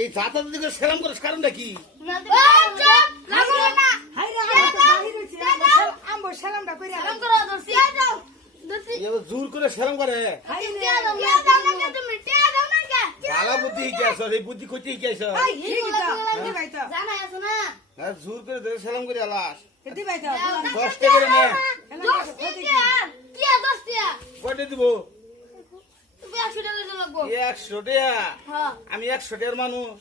এই জাতা দিকে সেরাম করে কারণটা কি? জোর করে সেরাম করে গালা বুদ্ধি শিখাইছ, এই বুদ্ধি কইতে শিখাইছ। জোর করে ধরে সেরাম করে আলাস 10 টাকা করে নে। কয়টা দিব? 100 টাকা। আমি 100 টাকার মানুষ।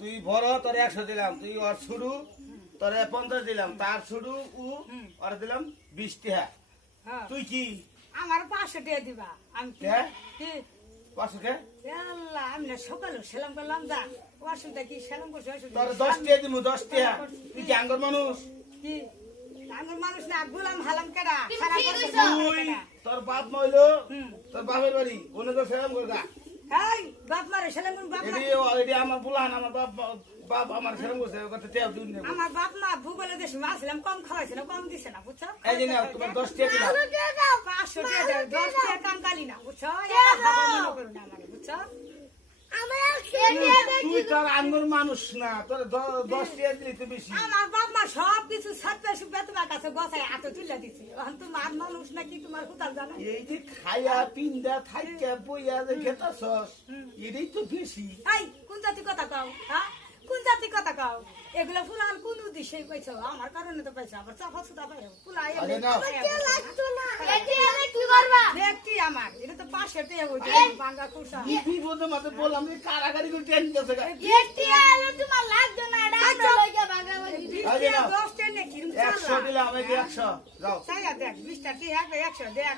তুই বড়, তোর 100 দিলাম, তুই ওর শুরু তোর 50 দিলাম, তার শুরু ওর দিলাম 20 টাকা। তুই কি আমার 500 টাকা দিবা? আমি 500 টাকা আমি না সকালে সেলাম করলাম, যা অসুবিধা কি সেলাম করছি? তোর 10 টাকা দিব, 10 টাকা। তুই কি আঙ্গর মানুষ? কি আঙ্গুর মানুষ না, গুলাম হালাম কেডা? তুই তোর বাপ মইলো, তোর বাপের বাড়ি ওনে তো সেরাম করগা। এই বাপ মারে সেলাম করুন, বাপ মা এডি আমার বুলান, আমার বাপ আমার সেরাম করছে, কথা তেও দুই নেব। আমার বাপ মা ভূগোলে দেশ মাছিলাম, কম খাওয়াইছিল, কম দিছে না, বুঝছো? এই যে না, তোমার 10 টাকা দিলাম। 500 টাকা দাও, 10 টাকা কাঙ্কালি না, বুঝছো? এটা ভাবা মনে করো না আমারে, বুঝছো? তুই তোর আঙ্গর মানুষ না, তোর 10 টাকা দিলি তো বেশি। আমার বাপ মা সব কিছু সাথে সুপে তোমার কাছে গছাই হাতে তুলে দিছে। এখন তোমার মানুষ নাকি তোমার কোথাও জানা? এই যে খায়া পিন্দা থাইকা বইয়া যে খেতাছস, এটাই তো বেশি। এই কোন জাতি কথা কও? হ্যাঁ, কোন জাতি কথা কও? এগুলো ফুলান কোন উদ্দেশ্যে পাইছো? আমার কারণে তো পাইছো। আবার চাফা সুদা পাইও ফুলাই আরে না, দেখছি আমার এটা তো 500 টাকা হইছে, বাঙ্গা কুরসা। কি বিপদে মাঝে বললাম যে কারাগারি করে টেন গেছে গা। আরে না, 10 টাকা নে কিরম 100 দিলাম, এই যে 100 যাও। চাইয়া দেখ 20 টাকা দিয়ে 100 দেখ,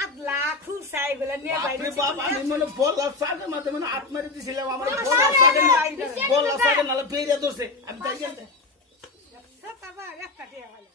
আদলা খুরসা এগুলো নিয়ে বাপরে বাইরে বাপ, আমি মনে বলার সাথে মাঝে মানে হাত মেরে দিছিলাম, আমার বলার সাথে নালে পেয়ে ধরছে, আমি তাই জানতে। সব বাবা একটা টাকা হলো।